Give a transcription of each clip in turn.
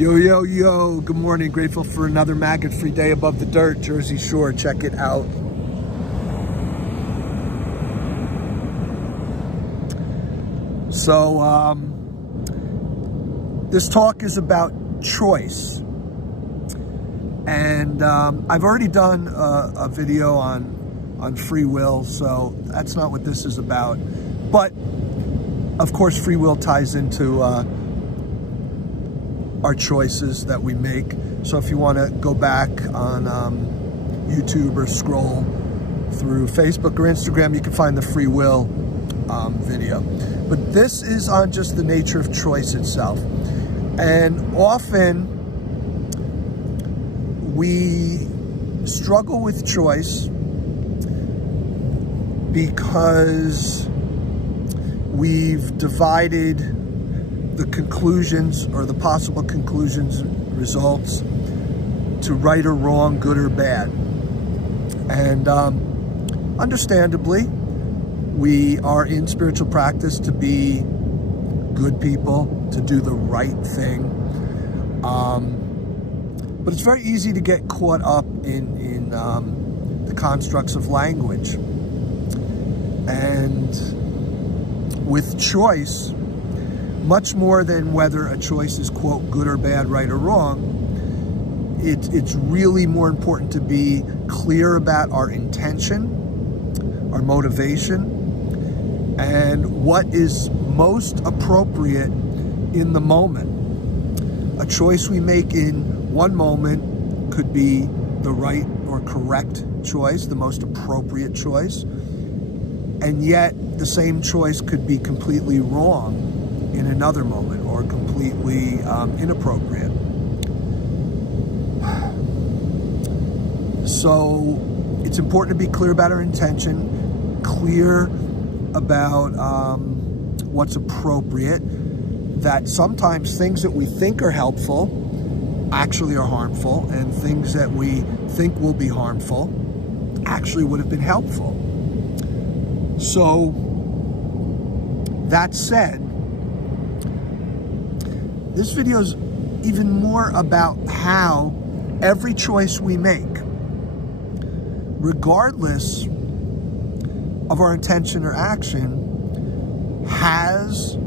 Yo, yo, yo, good morning. Grateful for another maggot-free day above the dirt, Jersey Shore. Check it out. So, this talk is about choice. And I've already done a video on free will, so that's not what this is about. But, of course, free will ties into our choices that we make. So if you want to go back on YouTube or scroll through Facebook or Instagram, you can find the free will video. But this is on just the nature of choice itself. And often we struggle with choice because we've divided the conclusions or the possible conclusions, results, to right or wrong, good or bad. And understandably, we are in spiritual practice to be good people, to do the right thing. But it's very easy to get caught up in the constructs of language. And with choice, much more than whether a choice is, quote, good or bad, right or wrong, it's really more important to be clear about our intention, our motivation, and what is most appropriate in the moment. A choice we make in one moment could be the right or correct choice, the most appropriate choice, and yet the same choice could be completely wrong in another moment, or completely inappropriate. So it's important to be clear about our intention, clear about what's appropriate, that sometimes things that we think are helpful actually are harmful, and things that we think will be harmful actually would have been helpful. So that said, this video is even more about how every choice we make, regardless of our intention or action, has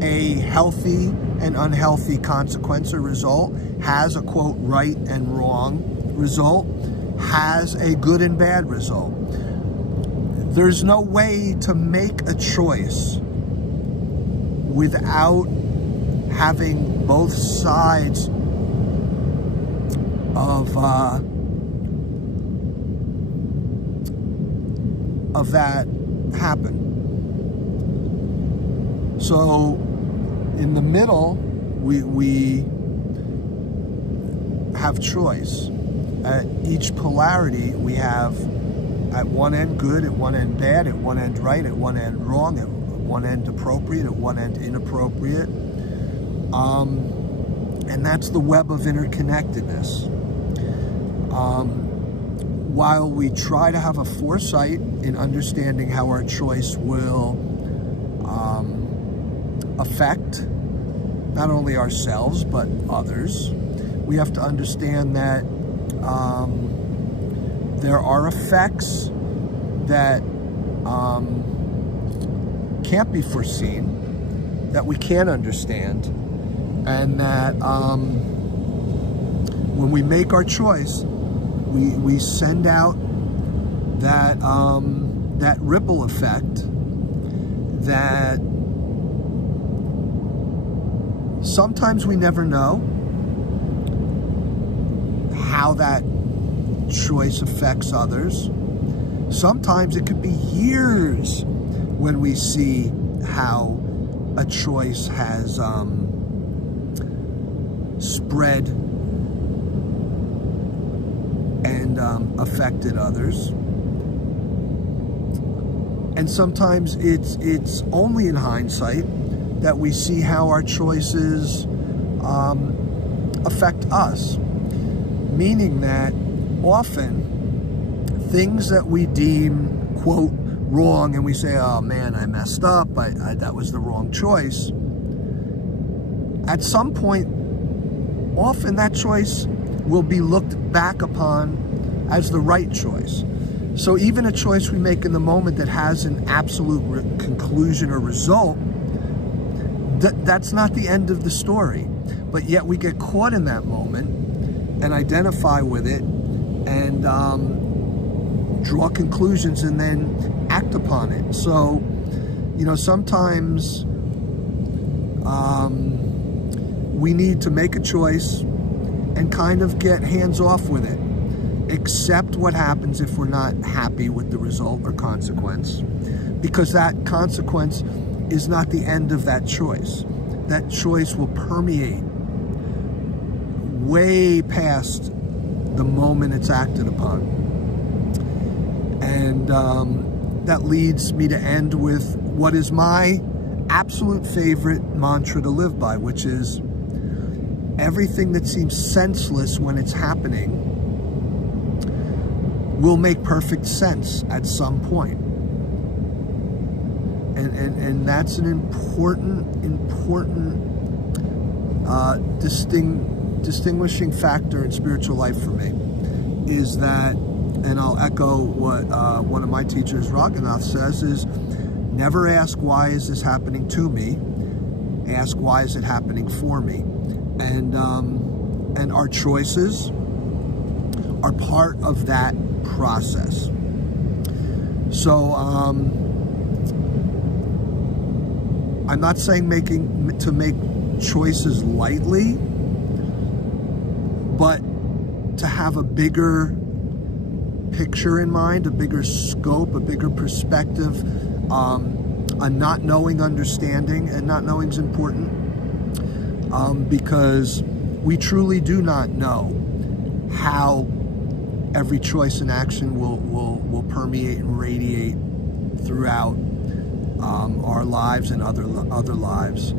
a healthy and unhealthy consequence or result, has a, quote, right and wrong result, has a good and bad result. There's no way to make a choice without having both sides of that happen. So in the middle, we have choice. At each polarity, we have at one end good, at one end bad, at one end right, at one end wrong, at one end appropriate, at one end inappropriate. And that's the web of interconnectedness. While we try to have a foresight in understanding how our choice will affect not only ourselves but others, we have to understand that there are effects that can't be foreseen, that we can't understand, and that when we make our choice, we send out that that ripple effect that sometimes we never know how that choice affects others. Sometimes it could be years when we see how a choice has spread and affected others. And sometimes it's only in hindsight that we see how our choices affect us. Meaning that often things that we deem, quote, wrong, and we say, oh man, I messed up, that was the wrong choice. At some point, often that choice will be looked back upon as the right choice. So even a choice we make in the moment that has an absolute conclusion or result, that's not the end of the story. But yet we get caught in that moment and identify with it and draw conclusions and then act upon it. So, you know, sometimes we need to make a choice and kind of get hands off with it. Accept what happens if we're not happy with the result or consequence, because that consequence is not the end of that choice. That choice will permeate way past the moment it's acted upon. And that leads me to end with what is my absolute favorite mantra to live by, which is everything that seems senseless when it's happening will make perfect sense at some point. And that's an important distinguishing factor in spiritual life for me, is that, and I'll echo what one of my teachers, Raghunath, says, is never ask, why is this happening to me? Ask, why is it happening for me? And our choices are part of that process. So I'm not saying make choices lightly, but to have a bigger picture in mind, a bigger scope, a bigger perspective, a not knowing understanding. And not knowing is important because we truly do not know how every choice and action will permeate and radiate throughout our lives and other lives.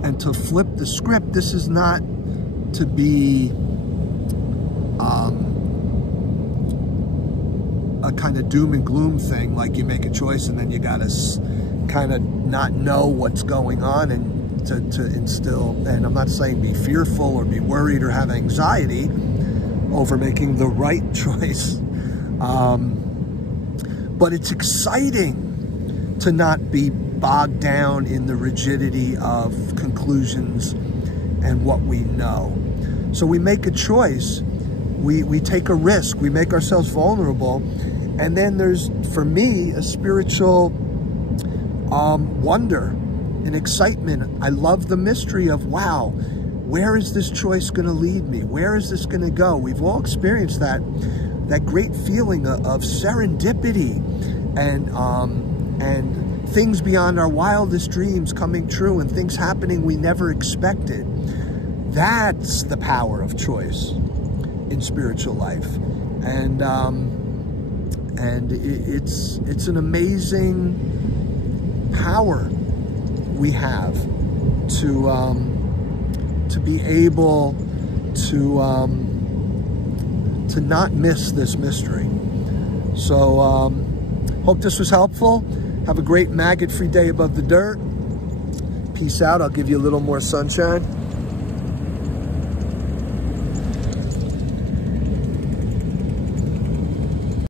And to flip the script, this is not to be a kind of doom and gloom thing, like you make a choice and then you gotta kind of not know what's going on and to instill. And I'm not saying be fearful or be worried or have anxiety over making the right choice, but it's exciting to not be bogged down in the rigidity of conclusions and what we know. So we make a choice, we take a risk, we make ourselves vulnerable, and then there's, for me, a spiritual wonder and excitement. I love the mystery of, wow, where is this choice going to lead me? Where is this going to go? We've all experienced that great feeling of serendipity and things beyond our wildest dreams coming true and things happening we never expected. That's the power of choice in spiritual life. And it's an amazing power we have to be able to not miss this mystery. So hope this was helpful. Have a great maggot-free day above the dirt. Peace out. I'll give you a little more sunshine.